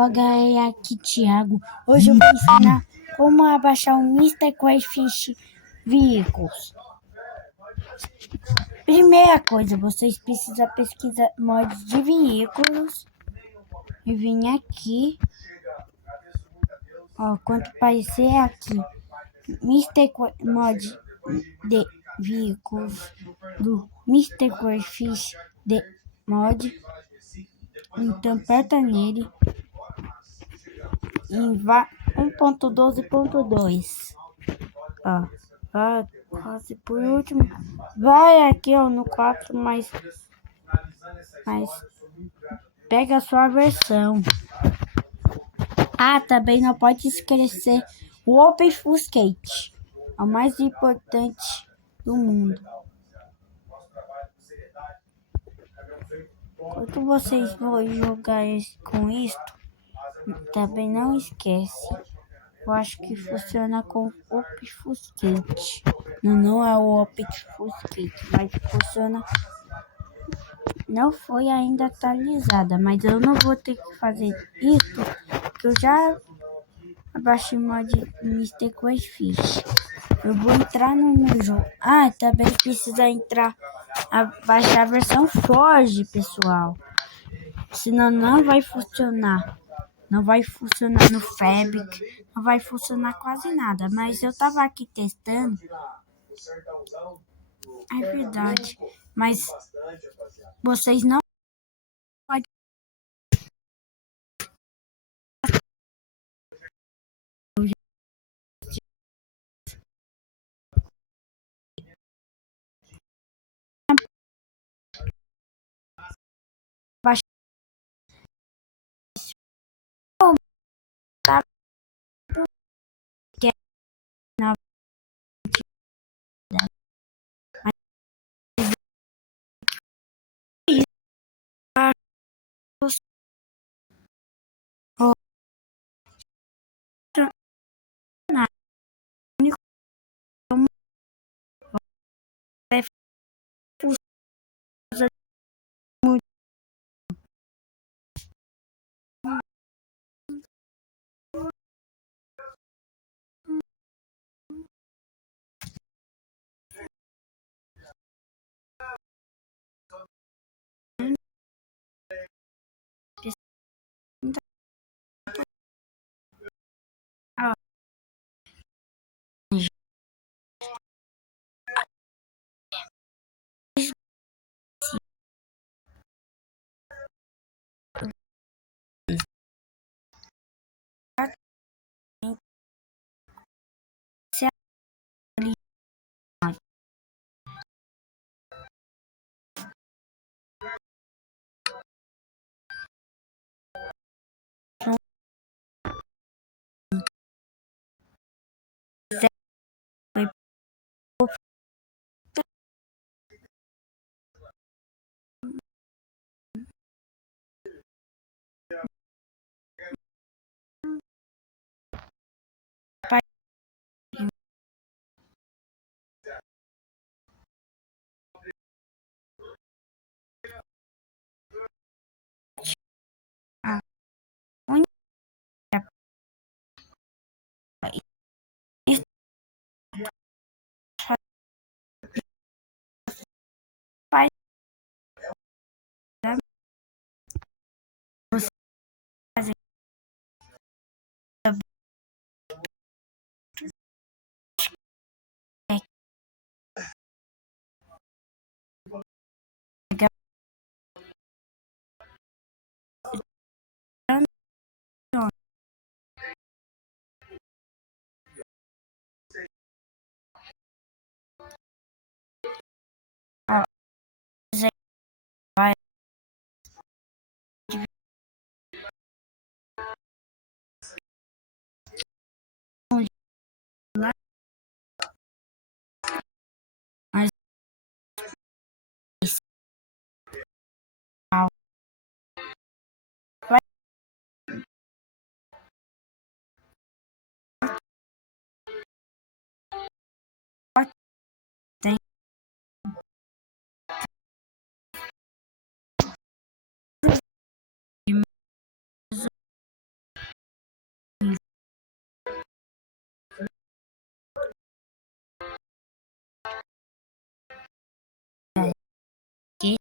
Fala galera, aqui Thiago. Hoje eu vou ensinar como abaixar o Mr. Crayfish Vehicles. Primeira coisa, vocês precisam pesquisar mods de veículos e vir aqui, ó, quanto aparecer aqui, mod de veículos do Mr. Crayfish de mod. Então aperta nele em 1.12.2, ó, quase por último, vai aqui ó no 4, mas pega a sua versão. Também não pode esquecer o Obfuscate, é o mais importante do mundo. Quando vocês vão jogar com isto, também não esquece. Eu acho que funciona com Obfuscate. Não é o Obfuscate, mas funciona. Não foi ainda atualizada, mas eu não vou ter que fazer isso, porque eu já abaixei o mod Mr. Crayfish. Eu vou entrar no meu jogo. Também precisa baixar a versão Forge, pessoal. Senão não vai funcionar. Não vai funcionar no Fabric, não vai funcionar quase nada. Mas eu tava aqui testando. É verdade. Mas vocês não podem baixar. que